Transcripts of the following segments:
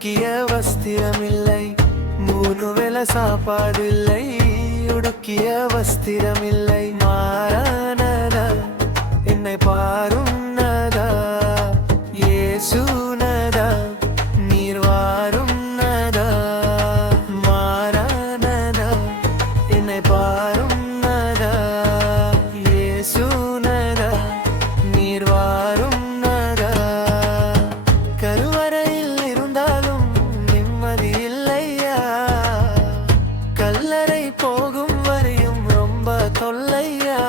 உடுக்கிய வஸ்திரமில்லை, 3 வேளை சாப்பாடில்லை. உடுக்கிய வஸ்திரமில்லை, மாறானதா என்னை பாரும் நதா, இயேசு நதா, நீர் வாரும் நதா. மாறானதா என்னை பாரும் நதா, இயேசு நதா, நீர் வாரும் நதா. கருவறையில் இருந்தாலும் நிம்மதி இல்லையா, கல்லறை போகும் வரையும் ரொம்ப தொல்லையா.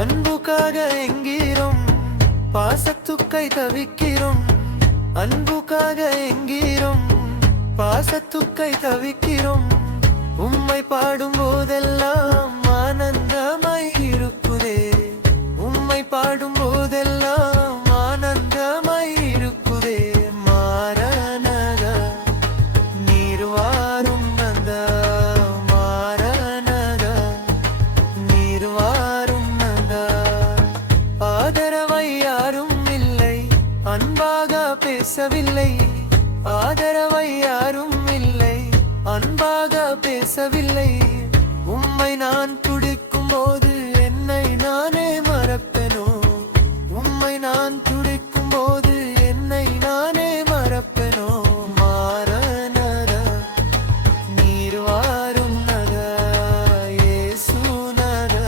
அன்புக்காக எங்கீரும் பாசத்துக்கை தவிக்கிறோம், அன்புக்காக எங்கீரும் பாசத்துக்கை தவிக்கிறோம். உம்மை பாடும் போதெல்லாம் ஆனந்தமாய் இருக்குதே, உம்மை பாடும் போதெல்லாம் ஆனந்தமாய் இருக்குதே. மாறானதா நீர் வாரும் நந்தா, மாறானதா நீர் வாரும் நந்தா. ஆதரவை யாரும் இல்லை, அன்பாக பேசவில்லை, ஆதரவை யாரும் இல்லை, அன்பாக பேசவில்லை. உம்மை நான் துடிக்கும் போது என்னை நானே மறப்பேனோ, உம்மை நான் துடிக்கும் போது என்னை நானே மறப்பேனோ. மாறானதா நீர் வாரும் நதா, இயேசு நதா,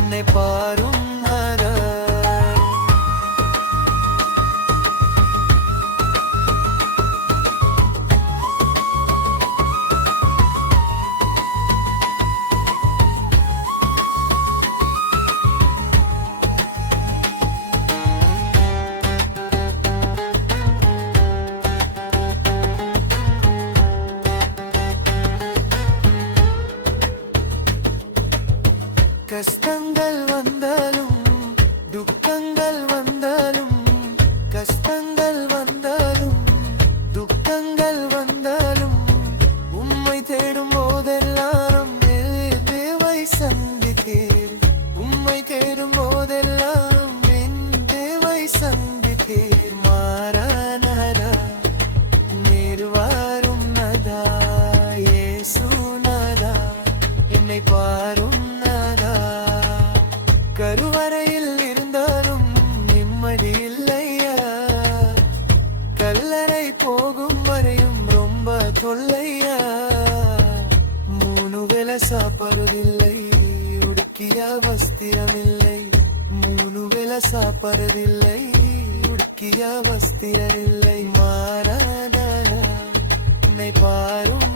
என்னை பாரும் நதா. கஷ்டங்கள் வந்தாலும் துக்கங்கள் வந்தாலும், கஷ்டங்கள் வந்தாலும் துக்கங்கள் வந்தாலும், உம்மை தேடும் போதெல்லாம் என் தேவை சந்தித்தீர், உம்மை தேடும் போதெல்லாம் என் தேவை சந்தித்தீர். மாறானதா நீர் வாரும் நதா, இயேசு நதா, என்னை பாரும். கருவறையில் இருந்தாலும் நிம்மதி இல்லையா, கல்லறை போகும் வரையும் ரொம்ப தொல்லையா. 3 வேளை சாப்பாடுதில்லை, உடுக்கிய வஸ்திரமில்லை, 3 வேளை சாப்பாடுதில்லை, உடுக்கிய வஸ்திரம் இல்லை. மாறானதா என்னை பாரும்